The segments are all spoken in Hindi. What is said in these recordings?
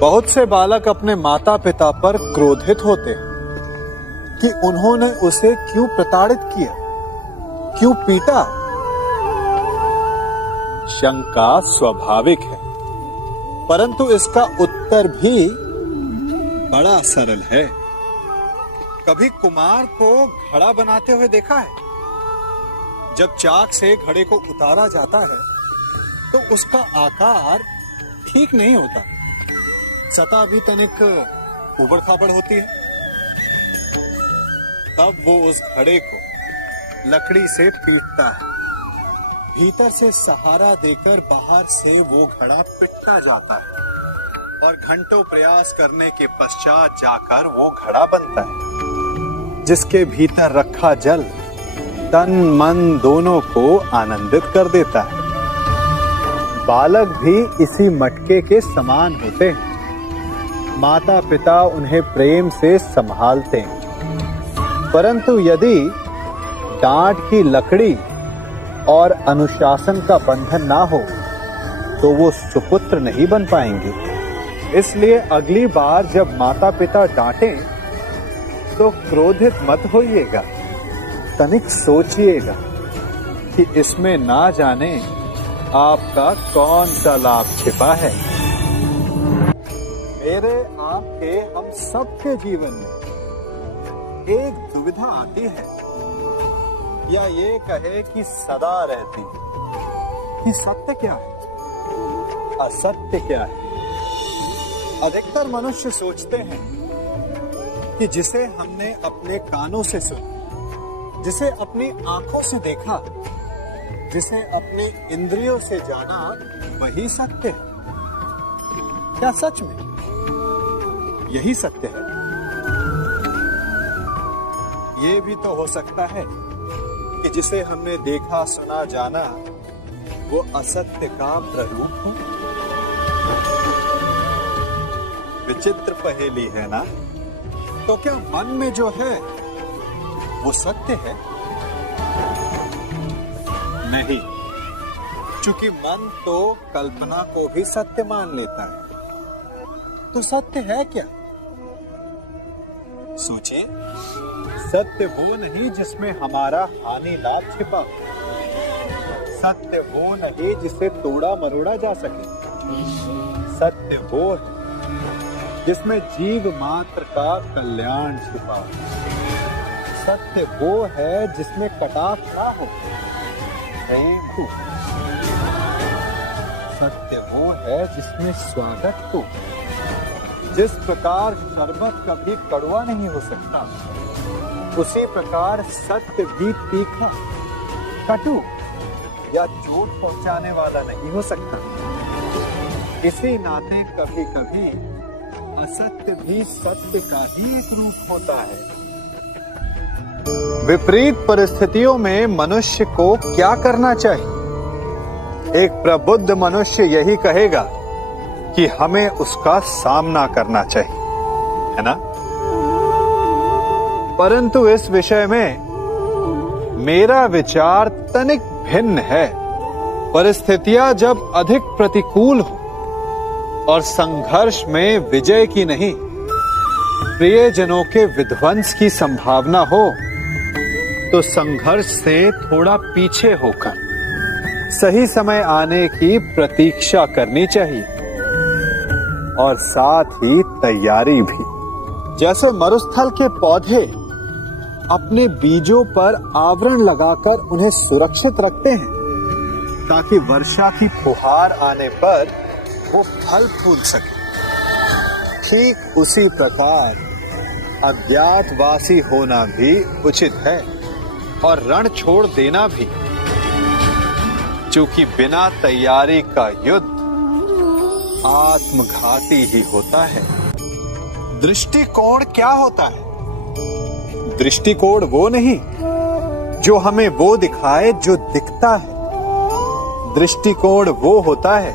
बहुत से बालक अपने माता पिता पर क्रोधित होते हैं कि उन्होंने उसे क्यों प्रताड़ित किया, क्यों पीटा। शंका स्वाभाविक है, परंतु इसका उत्तर भी बड़ा सरल है। कभी कुम्हार को घड़ा बनाते हुए देखा है? जब चाक से घड़े को उतारा जाता है तो उसका आकार ठीक नहीं होता, सतह भी तनिक उबड़ खाबड़ होती है। तब वो उस घड़े को लकड़ी से पीटता है, भीतर से सहारा देकर बाहर से वो घड़ा पिटता जाता है और घंटों प्रयास करने के पश्चात जाकर वो घड़ा बनता है, जिसके भीतर रखा जल तन मन दोनों को आनंदित कर देता है। बालक भी इसी मटके के समान होते हैं। माता पिता उन्हें प्रेम से संभालते हैं, परंतु यदि डांट की लकड़ी और अनुशासन का बंधन ना हो तो वो सुपुत्र नहीं बन पाएंगे। इसलिए अगली बार जब माता पिता डांटें तो क्रोधित मत होइएगा, तनिक सोचिएगा कि इसमें ना जाने आपका कौन सा लाभ छिपा है। मेरे आपके हम सबके जीवन में एक दुविधा आती है, या ये कहे कि सदा रहती है, कि सत्य क्या है, असत्य क्या है। अधिकतर मनुष्य सोचते हैं कि जिसे हमने अपने कानों से सुना, जिसे अपनी आंखों से देखा, जिसे अपनी इंद्रियों से जाना, वही सत्य है। क्या सच में यही सत्य है? ये भी तो हो सकता है कि जिसे हमने देखा सुना जाना वो असत्य का प्ररूप है। विचित्र पहेली है ना? तो क्या मन में जो है वो सत्य है? नहीं, क्योंकि मन तो कल्पना को भी सत्य मान लेता है। तो सत्य है क्या? सोचिए, सत्य वो नहीं जिसमें हमारा हानि लाभ छिपा, सत्य वो नहीं जिसे तोड़ा मरोड़ा जा सके। सत्य वो है जिसमें जीव मात्र का कल्याण छिपा। सत्य वो है जिसमें कटाक्ष ना हो, प्रेम हो। सत्य वो है जिसमें स्वागत हो। जिस प्रकार शरबत कभी कड़वा नहीं हो सकता, उसी प्रकार सत्य भी तीखा, कटु या चोट पहुंचाने वाला नहीं हो सकता। इसी नाते कभी कभी असत्य भी सत्य का ही एक रूप होता है। विपरीत परिस्थितियों में मनुष्य को क्या करना चाहिए? एक प्रबुद्ध मनुष्य यही कहेगा कि हमें उसका सामना करना चाहिए, है ना? परंतु इस विषय में मेरा विचार तनिक भिन्न है। परिस्थितियां जब अधिक प्रतिकूल हो और संघर्ष में विजय की नहीं, प्रियजनों के विध्वंस की संभावना हो, तो संघर्ष से थोड़ा पीछे होकर सही समय आने की प्रतीक्षा करनी चाहिए, और साथ ही तैयारी भी। जैसे मरुस्थल के पौधे अपने बीजों पर आवरण लगाकर उन्हें सुरक्षित रखते हैं ताकि वर्षा की फुहार आने पर वो फल फूल सके, ठीक उसी प्रकार अज्ञातवासी होना भी उचित है और रण छोड़ देना भी, क्योंकि बिना तैयारी का युद्ध आत्मघाती ही होता है। दृष्टिकोण क्या होता है? दृष्टिकोण वो नहीं जो हमें वो दिखाए जो दिखता है। दृष्टिकोण वो होता है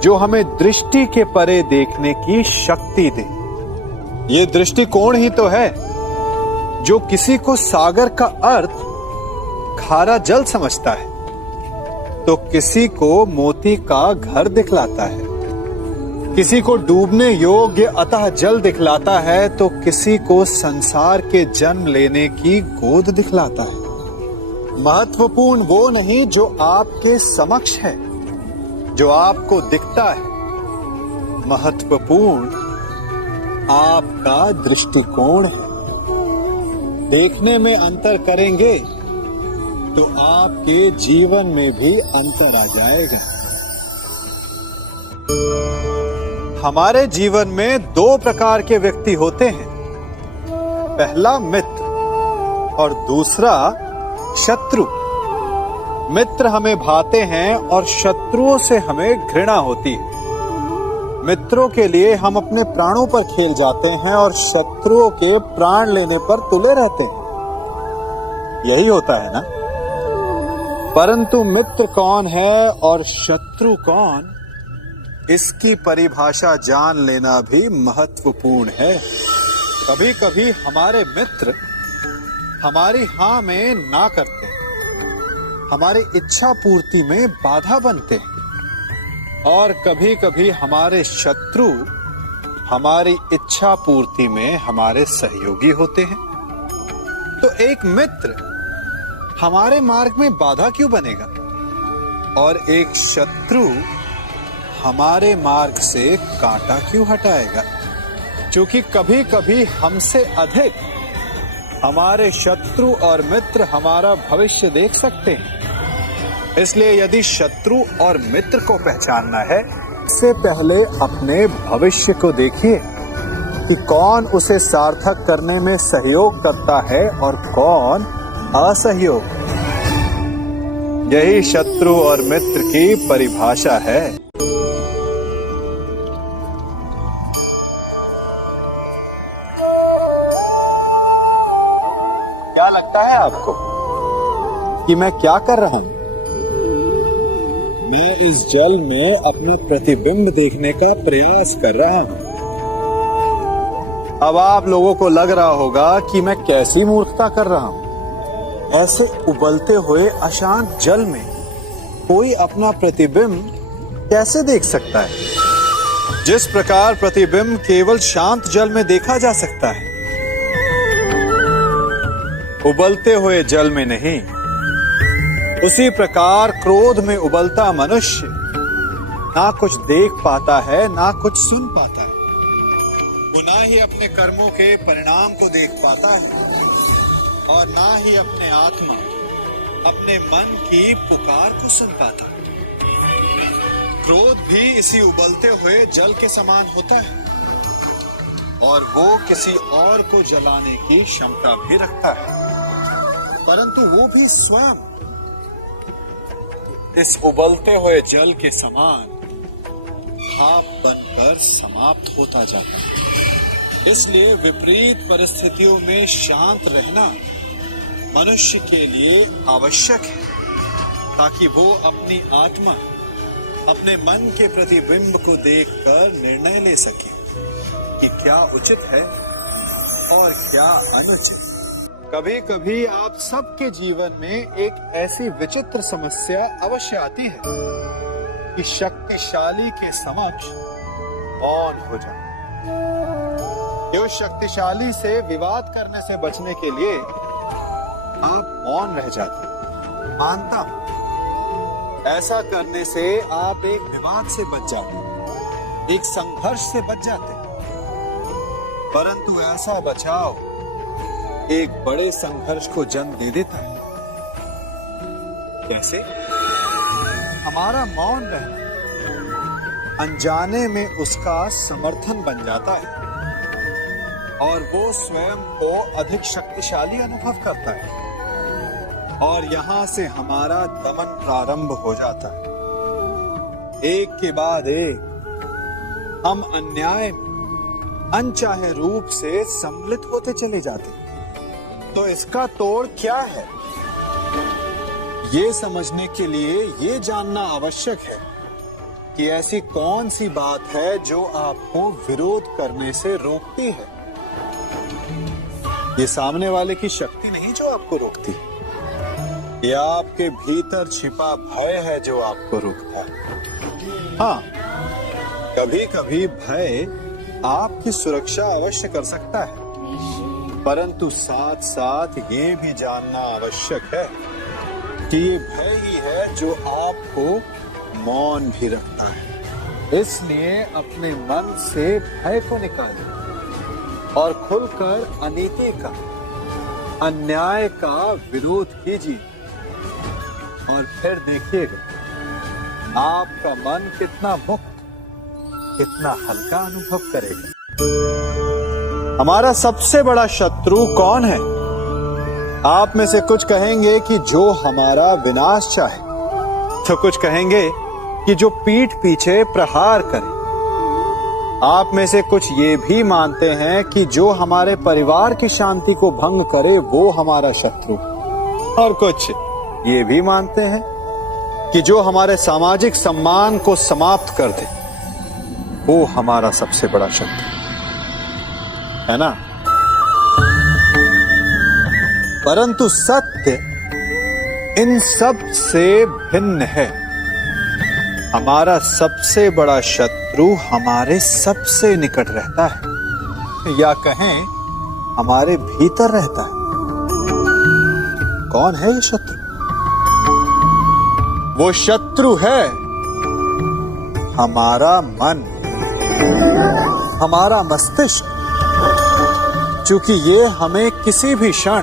जो हमें दृष्टि के परे देखने की शक्ति दे। ये दृष्टिकोण ही तो है जो किसी को सागर का अर्थ खारा जल समझता है तो किसी को मोती का घर दिखलाता है। किसी को डूबने योग्य अतः जल दिखलाता है तो किसी को संसार के जन्म लेने की गोद दिखलाता है। महत्वपूर्ण वो नहीं जो आपके समक्ष है, जो आपको दिखता है। महत्वपूर्ण आपका दृष्टिकोण है। देखने में अंतर करेंगे तो आपके जीवन में भी अंतर आ जाएगा। हमारे जीवन में दो प्रकार के व्यक्ति होते हैं, पहला मित्र और दूसरा शत्रु। मित्र हमें भाते हैं और शत्रुओं से हमें घृणा होती है। मित्रों के लिए हम अपने प्राणों पर खेल जाते हैं और शत्रुओं के प्राण लेने पर तुले रहते हैं। यही होता है ना? परंतु मित्र कौन है और शत्रु कौन, इसकी परिभाषा जान लेना भी महत्वपूर्ण है। कभी कभी हमारे मित्र हमारी हां में ना करते हैं, हमारी इच्छा पूर्ति में बाधा बनते हैं, और कभी कभी हमारे शत्रु हमारी इच्छा पूर्ति में हमारे सहयोगी होते हैं। तो एक मित्र हमारे मार्ग में बाधा क्यों बनेगा और एक शत्रु हमारे मार्ग से कांटा क्यों हटाएगा? क्योंकि कभी कभी हमसे अधिक हमारे शत्रु और मित्र हमारा भविष्य देख सकते हैं। इसलिए यदि शत्रु और मित्र को पहचानना है, इससे पहले अपने भविष्य को देखिए कि कौन उसे सार्थक करने में सहयोग करता है और कौन असहयोग। यही शत्रु और मित्र की परिभाषा है। क्या लगता है आपको कि मैं क्या कर रहा हूं? मैं इस जल में अपना प्रतिबिंब देखने का प्रयास कर रहा हूं। अब आप लोगों को लग रहा होगा कि मैं कैसी मूर्खता कर रहा हूं। ऐसे उबलते हुए अशांत जल में कोई अपना प्रतिबिंब कैसे देख सकता है? जिस प्रकार प्रतिबिंब केवल शांत जल में देखा जा सकता है, उबलते हुए जल में नहीं, उसी प्रकार क्रोध में उबलता मनुष्य ना कुछ देख पाता है, ना कुछ सुन पाता है। वो ना ही अपने कर्मों के परिणाम को देख पाता है और ना ही अपने आत्मा, अपने मन की पुकार को सुन पाता है। क्रोध भी इसी उबलते हुए जल के समान होता है और वो किसी और को जलाने की क्षमता भी रखता है, परंतु वो भी स्वयं इस उबलते हुए जल के समान भाप बनकर समाप्त होता जाता है। इसलिए विपरीत परिस्थितियों में शांत रहना मनुष्य के लिए आवश्यक है, ताकि वो अपनी आत्मा, अपने मन के प्रतिबिंब को देखकर निर्णय ले सके कि क्या उचित है और क्या अनुचित। कभी कभी आप सबके जीवन में एक ऐसी विचित्र समस्या अवश्य आती है कि शक्तिशाली के समक्ष मौन हो जाए। उस शक्तिशाली से विवाद करने से बचने के लिए आप मौन रह जाते। मानता हूं, ऐसा करने से आप एक विवाद से बच जाते, एक संघर्ष से बच जाते, परंतु ऐसा बचाव एक बड़े संघर्ष को जन्म दे देता है। कैसे? हमारा मौन रहना अनजाने में उसका समर्थन बन जाता है और वो स्वयं को अधिक शक्तिशाली अनुभव करता है और यहां से हमारा दमन प्रारंभ हो जाता है। एक के बाद एक हम अन्याय, अनचाहे रूप से सम्मिलित होते चले जाते हैं। तो इसका तोड़ क्या है? ये समझने के लिए ये जानना आवश्यक है कि ऐसी कौन सी बात है जो आपको विरोध करने से रोकती है। ये सामने वाले की शक्ति नहीं जो आपको रोकती, ये आपके भीतर छिपा भय है जो आपको रोकता है। हाँ, कभी कभी भय आपकी सुरक्षा अवश्य कर सकता है, परंतु साथ साथ ये भी जानना आवश्यक है कि ये भय ही है जो आपको मौन भी रखता है। इसलिए अपने मन से भय को निकालिए और खुलकर अनीति का, अन्याय का विरोध कीजिए, और फिर देखिएगा आपका मन कितना मुक्त, कितना हल्का अनुभव करेगा। हमारा सबसे बड़ा शत्रु कौन है? आप में से कुछ कहेंगे कि जो हमारा विनाश चाहे, तो कुछ कहेंगे कि जो पीठ पीछे प्रहार करे। आप में से कुछ ये भी मानते हैं कि जो हमारे परिवार की शांति को भंग करे वो हमारा शत्रु, और कुछ ये भी मानते हैं कि जो हमारे सामाजिक सम्मान को समाप्त कर दे वो हमारा सबसे बड़ा शत्रु है ना। परंतु सत्य इन सब से भिन्न है। हमारा सबसे बड़ा शत्रु हमारे सबसे निकट रहता है, या कहें हमारे भीतर रहता है। कौन है ये शत्रु? वो शत्रु है हमारा मन, हमारा मस्तिष्क। चूंकि ये हमें किसी भी क्षण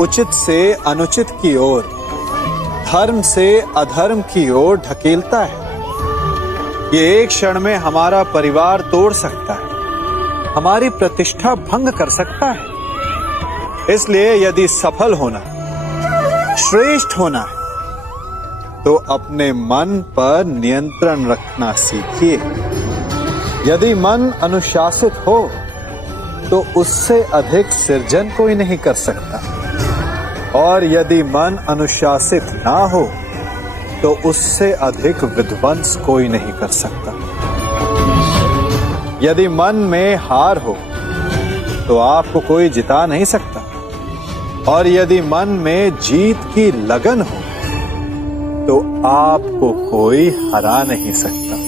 उचित से अनुचित की ओर, धर्म से अधर्म की ओर ढकेलता है। ये एक क्षण में हमारा परिवार तोड़ सकता है, हमारी प्रतिष्ठा भंग कर सकता है। इसलिए यदि सफल होना, श्रेष्ठ होना है, तो अपने मन पर नियंत्रण रखना सीखिए। यदि मन अनुशासित हो तो उससे अधिक सृजन कोई नहीं कर सकता, और यदि मन अनुशासित ना हो तो उससे अधिक विध्वंस कोई नहीं कर सकता। यदि मन में हार हो तो आपको कोई जिता नहीं सकता, और यदि मन में जीत की लगन हो तो आपको कोई हरा नहीं सकता।